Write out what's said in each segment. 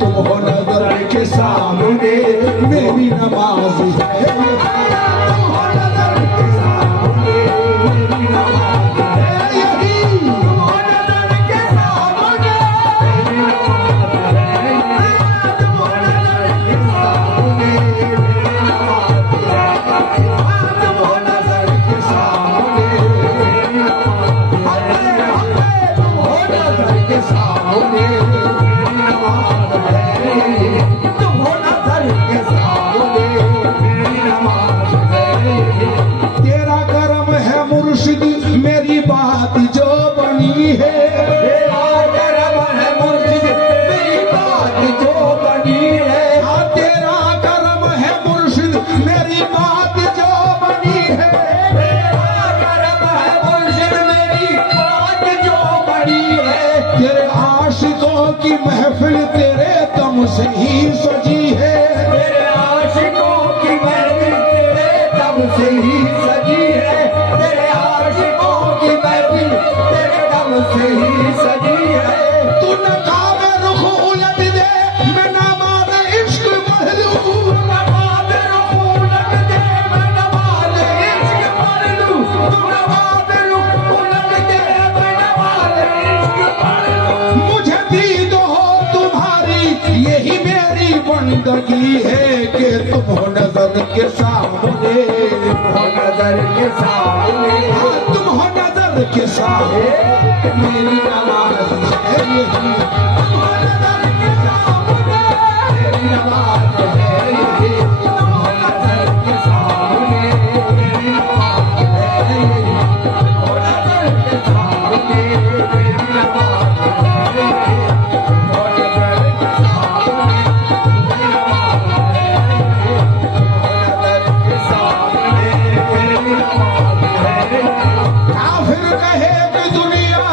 तुम हो नजर के सामने मेरी नमाज है। तेरा करम है मुर्शिद मेरी बात जो बनी है। तेरा करम है मुर्शिद मेरी बात जो बनी है। हाँ तेरा करम है मुर्शिद मेरी बात जो बनी है। तेरा करम है मुर्शिद मेरी बात जो बनी है। तेरे आशिकों की महफिल तेरे दम से ही सजी है। तेरे आशिकों की महफिल तेरे दम से ही सजी है। तेरे आशिकों की महफिल तेरे दम से ही सजी है। तू नकाब रुख उलट दे मैं नमाज इश्क पढ़ लूं। नकाब रुख उलट दे मैं नमाज इश्क पढ़ लूं। तू नकाब रुख उलट दे मैं नमाज इश्क पढ़ लूं। मुझे दीद हो तुम्हारी यही मेरी बंदगी है कि तुम हो नजर के सामने। तुम हो नजर के सामने। तुम हो नजर के सामने मेरी नमाज है यही। तुम हो नजर के सामने मेरी नमाज है यही। तुम हो नजर के सामने मेरी नमाज है यही। तुम हो नजर के सामने मेरी नमाज है यही। तुम हो नजर के सामने मेरी नमाज है यही। तुम हो नजर के सामने मेरी नमाज है यही। काफिर कहे कि दुनिया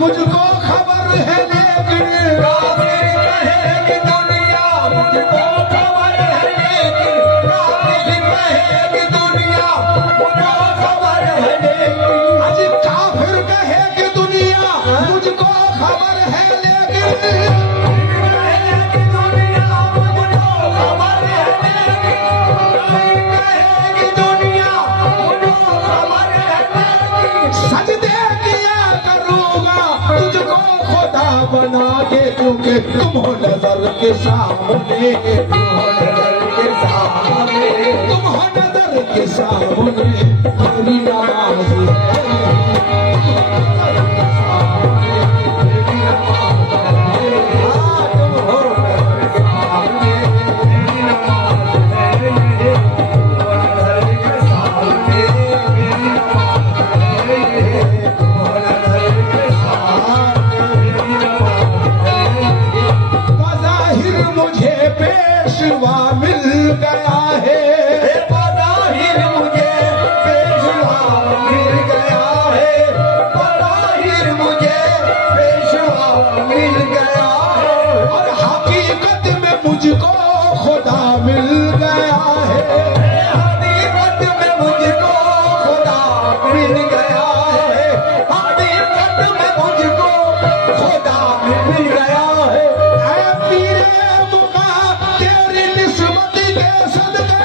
मुझको खबर है लेकिन। काफिर कहे कि दुनिया मुझको खबर है लेकिन। काफिर कहे कि दुनिया मुझको खबर है लेकिन। आज काफिर कहे कि दुनिया मुझको खबर है लेकिन। कहे कि दुनिया मुझको खबर है लेकिन। कहे कि दुनिया मुझको खबर है लेकिन। सजदे किया करूंगा तुझको खुदा बना के क्योंकि तुम हो नजर के सामने। तुम हो नजर के सामने। तुम हो नजर के सामने मेरी नमाज है। मेरी नमाज है। तुम हो नजर के सामने मेरी नमाज है। तुम हो नजर के सामने मेरी नमाज है। तुम हो नजर के सामने मेरी नमाज है। बज़ाहिर मुझे पेशवा मिल गया है। बज़ाहिर मुझे पेशवा मिल गया है। बज़ाहिर मुझे पेशवा मिल गया है। और हकीकत में मुझको खुदा मिल गया है। हकीकत में मुझको खुदा मिल गया है। हकीकत में मुझको खुदा मिल गया है। ऐ पीरे मुगा तेरी निस्बत के सदके।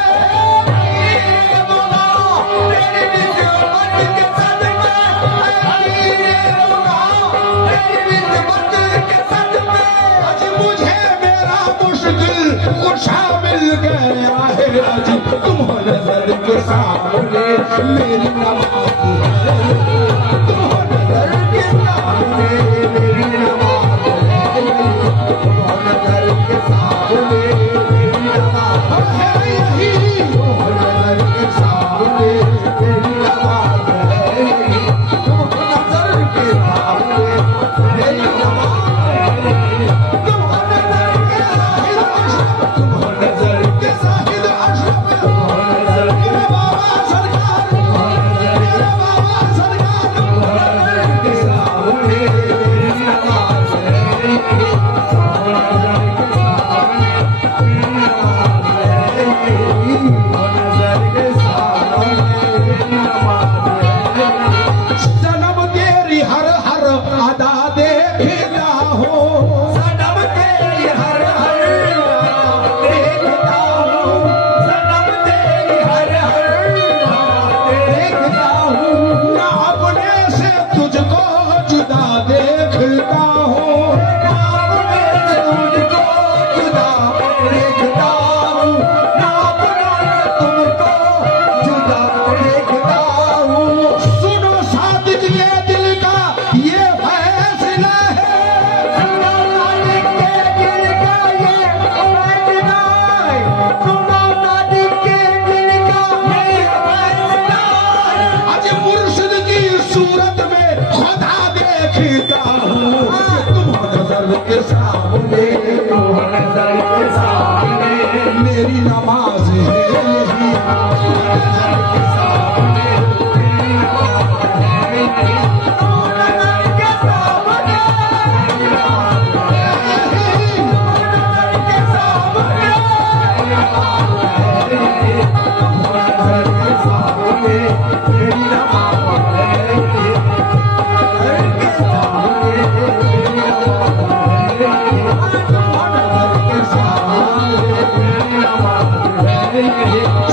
पीरे मुगा तेरी निस्बत के सदके। पीरे मुगा तेरी निस्बत के सदके। आज मुझे मेरा मुश्किल कुशा मिल गया है। आज तुम हो नजर के सामने मेरी नमाज है। तुम हो नजर के सामने मेरी नमाज है। तुम हो नजर के सामने मेरी नमाज है यही। तुम हो नजर के सामने मेरी नमाज है यही। तुम हो नजर के सामने मेरी नमाज है यही। तुम हो नजर के साहिद अशरफ। तुम हो नजर के साहिद अशरफ। तुम हो नजर के बाबा सरकार। तुम हो नजर के बाबा सरकार। तुम हो नजर के सामने मेरी नमाज है यही। तुम हो नजर के सामने मेरी नमाज है यही। तुम हो नजर के सामने मेरी नमाज है यही। सनम तेरी हर हर अदा देखता हूँ। सनम के सामने, नजर के सामने मेरी नमाज है यही,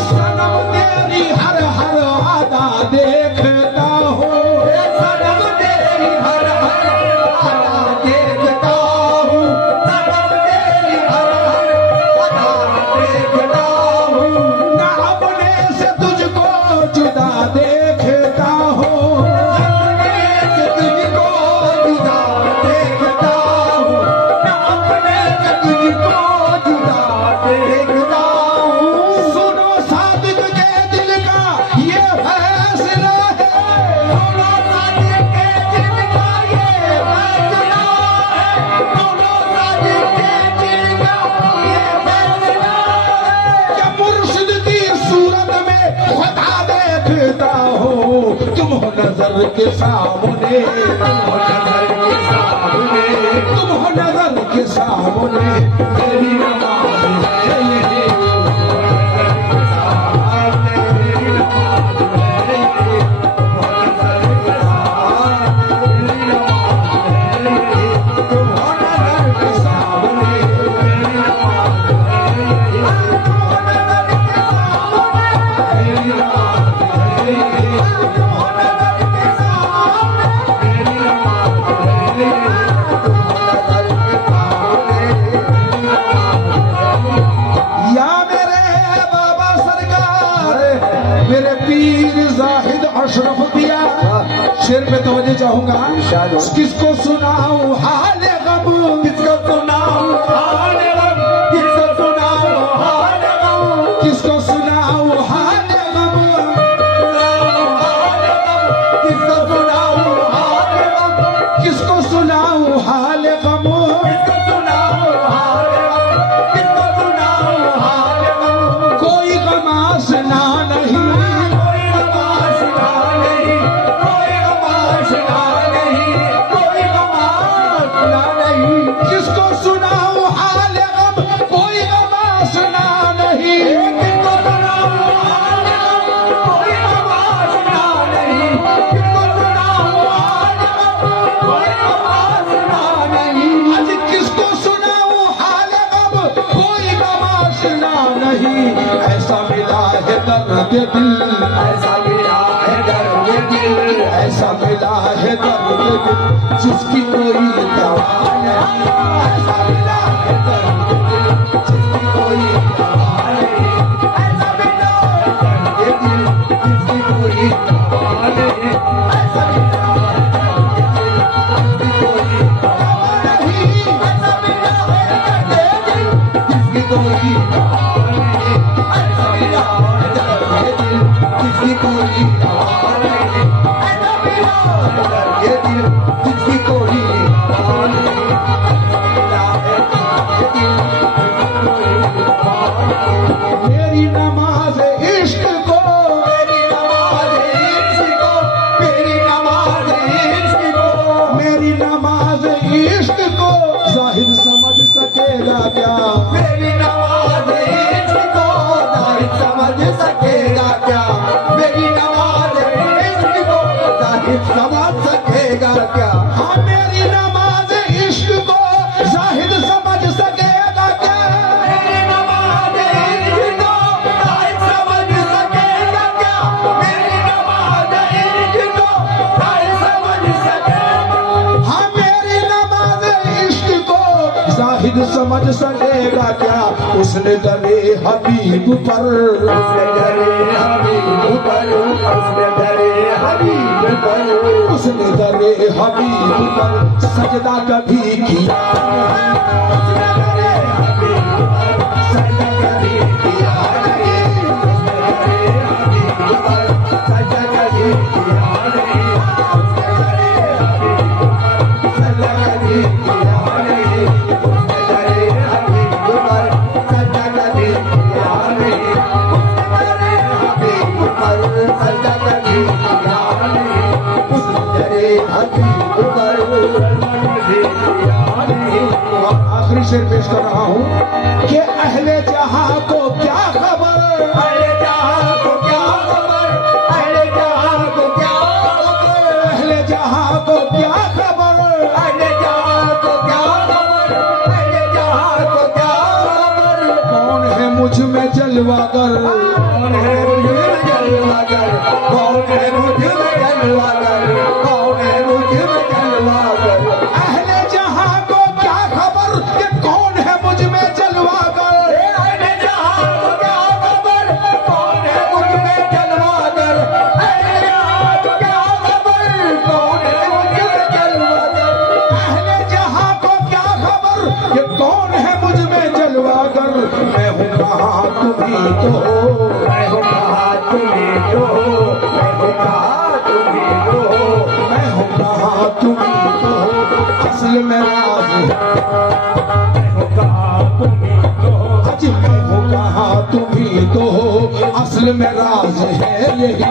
सनम तेरी हर हर अदा देखता हूँ, सनम तेरी हर हर अदा देखता हूँ, सनम तेरी हर हर अदा देखता हूँ, न अपने से तुझको जुदा देखता हूँ, अपने से तुझको जुदा देखता हूँ, न अपने से तुझको जुदा देखता हूँ। सुनो सादिक के दिल का ये फैसला है, सुनो सादिक के दिल का ये फैसला है, सुनो सादिक के दिल का ये फैसला है। कि मुर्शिद की सूरत में खुदा देखता हूँ, तुम हो नजर के सामने, तुम हो नजर के सामने, मेरी नमाज है यही, तुम हो नजर के सामने, मेरी नमाज है यही। या मेरे बाबा सरकार, मेरे पीर जाहिद अशरफ पिया, शेर पे तवज्जो चाहूंगा। किसको सुनाऊं हाल गम, किसको सुनाऊं हाल गम, किसको सुनाऊं हाल गम, किसको सुनाऊं हाल गम, किसको सुनाऊं हाल गम, किसको सुनाऊं हाल गम, किसको सुनाऊं हाल गम, किसको सुनाऊं हाल गम। कोई गमाशना नहीं, कोई गमाशना नहीं, कोई गमाशना नहीं, कोई गमाशना नहीं। किसको सुनाऊं हाल गम, कोई गमाशना नहीं, किसको सुनाऊं हाल गम, कोई गमाशना नहीं, किसको सुनाऊं हाल गम, कोई गमाशना नहीं। आज किसको सुनाऊं हाल गम, कोई गमाशना नहीं, ऐसा मिला है दर्द दिल, ऐसा मिला है दर्द दिल, ऐसा मिला है दर्द दिल, जिसकी कोई दवा नहीं, ऐसा मिला है दर्द दिल, जिसकी कोई दवा नहीं। ऐसा मिला है दर्द दिल, जिसकी कोई दवा नहीं। ऐसा मिला है दर्द दिल, जिसकी कोई दवा नहीं। ऐसा मिला है दर्द दिल, जिसकी कोई दवा नहीं। ऐसा मिला है दर्द दिल, जिसकी कोई दवा नहीं। ऐसा मिला है दर्द दिल, जिसकी कोई दवा नहीं। मिला है दर्द दिल, जिसकी कोई दवा नहीं। मेरी नमाज इश्क को, मेरी नमाज इश्क को, मेरी नमाज इश्क को, मेरी नमाज इश्क को जाहिद समझ सकेगा क्या, मेरी नमाज इश्क को जाहिद समझ सकेगा क्या, मेरी नमाज इश्क को जाहिद समझ सकेगा क्या। हाँ मेरी नमाज इश्क को जाहिद समझ सकेगा क्या, मेरी नमाज इश्क को जाहिद समझ सकेगा क्या, मेरी नमाज इश्क को जाहिद समझ सकेगा। हाँ मेरी नमाज इश्क को जाहिद समझ सकेगा क्या, उसने दरे हबीब पर, उसने डरे हबीब पर, उसने डरे हबीब पर, उसने दरे हबीब पर सजदा कभी किया, उसने डरे हबीब पर सजदा कभी किया नहीं, उसने डरे हबीब पर सजदा कभी किया नहीं, उसने डरे हबीब पर सजदा कभी किया नहीं। शेर पेश कर रहा हूँ कि अहले जहां को क्या खबर, अहले जहां को क्या खबर, अहले जहां को क्या खबर, अहले जहां को क्या खबर, अहले जहां को क्या खबर, अहले जहां को क्या खबर। कौन है मुझ में जलवागर, कौन है मुझ में जलवागर, कौन है मुझ में जलवागर, कौन है मुझ में जलवागर। अहले जहां को क्या खबर कि कौन है मुझ में जलवागर, अहले जहां को क्या खबर, कौन है मुझ में जलवागर, अहले जहां को क्या खबर, कौन है मुझ में जलवागर। अहले जहां को क्या खबर कि कौन है मुझ में जलवागर। मैं हूँ कहाँ तुम ही तो हो, मैं हूँ कहाँ तुम ही तो हो, मैं हूँ कहाँ तुम ही तो हो, मैं हूँ कहाँ तुम ही तो हो, असल में राज मैं हूँ कहाँ तुम ही तो हो। हज मैं हूँ कहाँ तुम ही तो हो, असल में राज है यही।